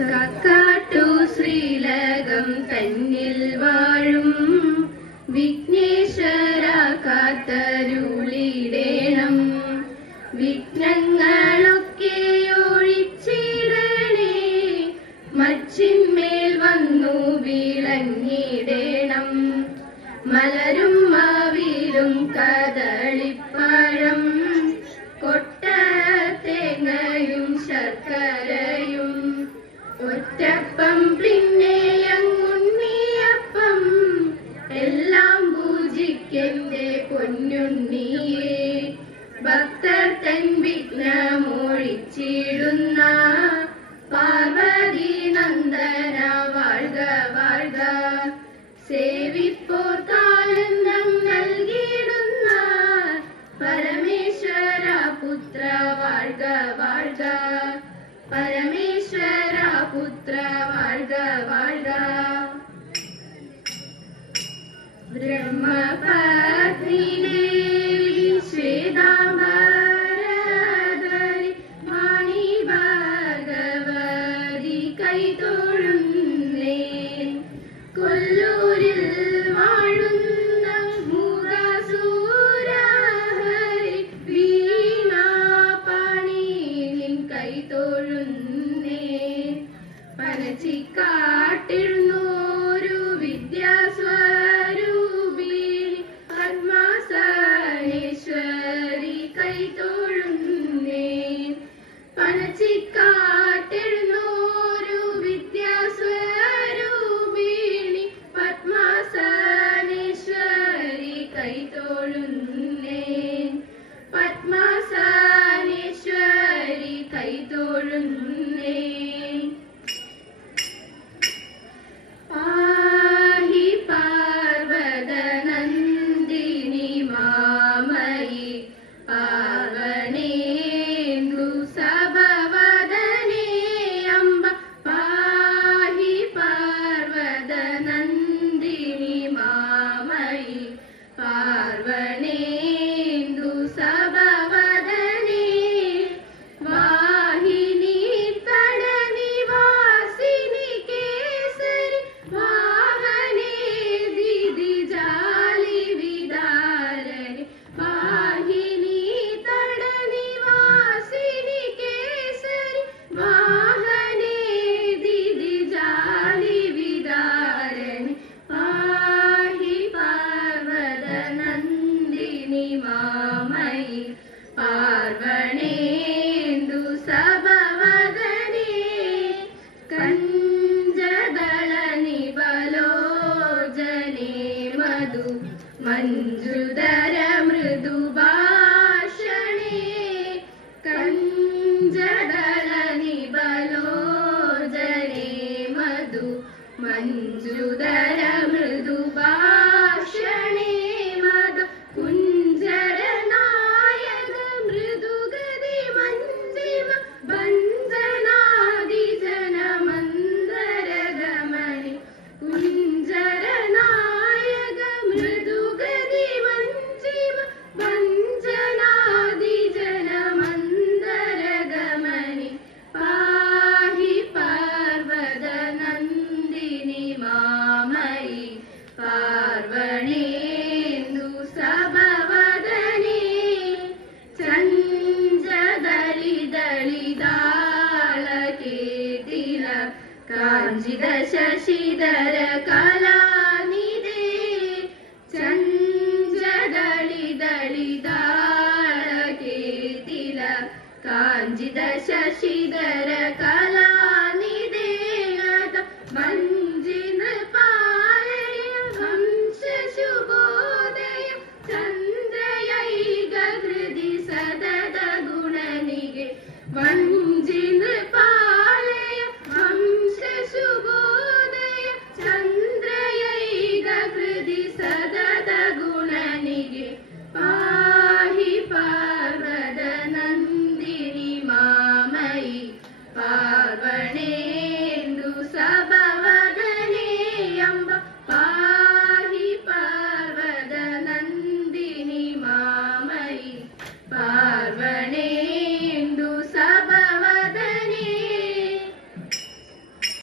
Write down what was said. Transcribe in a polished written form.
കക്കാട്ടു ശ്രീലകം തന്നിൽ വാഴും വിഘ്നേശ്വര കാത്തരുളിടേണം. വിഘ്നങ്ങളൊക്കെ ഒഴിച്ചിടണേ, മച്ചിന്മേൽ വന്നു വിളങ്ങിടേണം. മലരും മാവിലും കദളിപ്പഴം, കൊട്ടത്തേങ്ങയും ശർക്കരയും, ഒറ്റപ്പം പിന്നെയങ്ങുണ്ണിയപ്പം, എല്ലാം പൂജിക്കെന്റെ പൊന്നുണ്ണിയേ. ഭക്തർ തൻ വിഘ്നമൊഴിച്ചിടുന്ന പാർവതി നന്ദന വാഴ്ക വാഴ്ക. സേവിപ്പോർ കാലന്തം നൽകിയിടുന്ന പരമേശ്വര പുത്ര വാഴ്ക വാഴ്ക. പരമേശ്വര പുത്ര വാഴ്ക വാഴ്ക. ബ്രഹ്മപത്നി ദേവി ശ്വേതാംബരധരി വാണി ഭഗവതി കൈതൊഴുന്നേൻ. കൊല്ലൂരിൽ വാഴുന്ന മൂകാസുരഹരി വീണാപാണി നിൻ കൈതൊഴുന്നേൻ. പനച്ചിക്കാട്ടിരുന്നോരു വിദ്യാസ്വരൂപിണി പദ്മാസനേശ്വരി കൈതൊഴുന്നേൻ. പനച്ചിക്കാട്ടിരുന്നോരു വിദ്യാസ്വരൂപിണി പദ്മാസനേശ്വരി കൈതൊഴുന്നേൻ. പദ്മാസനേശ്വരി കൈതൊഴുന്നേൻ. പാഹി പാർവതനന്ദിനി മാമയി പാർവണേന്ദു സഭവദനേ അംബ. പാഹി പാർവതനന്ദിനി മാമയി പാർവണേന്ദു സഭവദനേ. വാഹിനി തടനിവാസിനി കേസരി വാഹനേ ദിദിജാലി വിദാരണി. വാഹിനി തടനിവാസിനി കേസരി വാഹനേ ദിദിജാലി വിദാരണി. പാഹി പാർവതനന്ദിനി മാമയി പാർവണേന്ദു സഭവദനേ. കഞ്ചദളനിബലോചനേ മധു മഞ്ജുധര മൃദുഭാഷണേ. കഞ്ചദളനിബലോചനേ മധു മഞ്ജുധര മൃദുഭാഷണേ. മധ കുഞ്ചരനായക മൃദുഗതി മഞ്ജിമ ഭഞ്ജനാദി ജനമന്ദരഗമനി. കുഞ്ചരനായക മൃദുഗതി മഞ്ജിമ ഭഞ്ജനാദി ജനമന്ദരഗമനി. പാഹി പാർവതനന്ദിനി മാമയി പാർവണേന്ദു സഭവദനേ. ചഞ്ചദളിദളിതാളകേതില കാഞ്ചിത ശശിധര കലാനിധേ. ചഞ്ചദളിദളിതാളകേതില കാഞ്ചിത ശശിധര കലാനിധേ. വഞ്ചിന പാലയ ഹംസശുഭോദയ ചന്ദ്രയൈക ഹൃദി സദത ഗുണനിಗೆ. വഞ്ചിന പാലയ ഹംസശുഭോദയ ചന്ദ്രയൈക ഹൃദി സദത ഗുണനിಗೆ. പാഹി പാർവതനന്ദിനി മാമയി പാർവണേ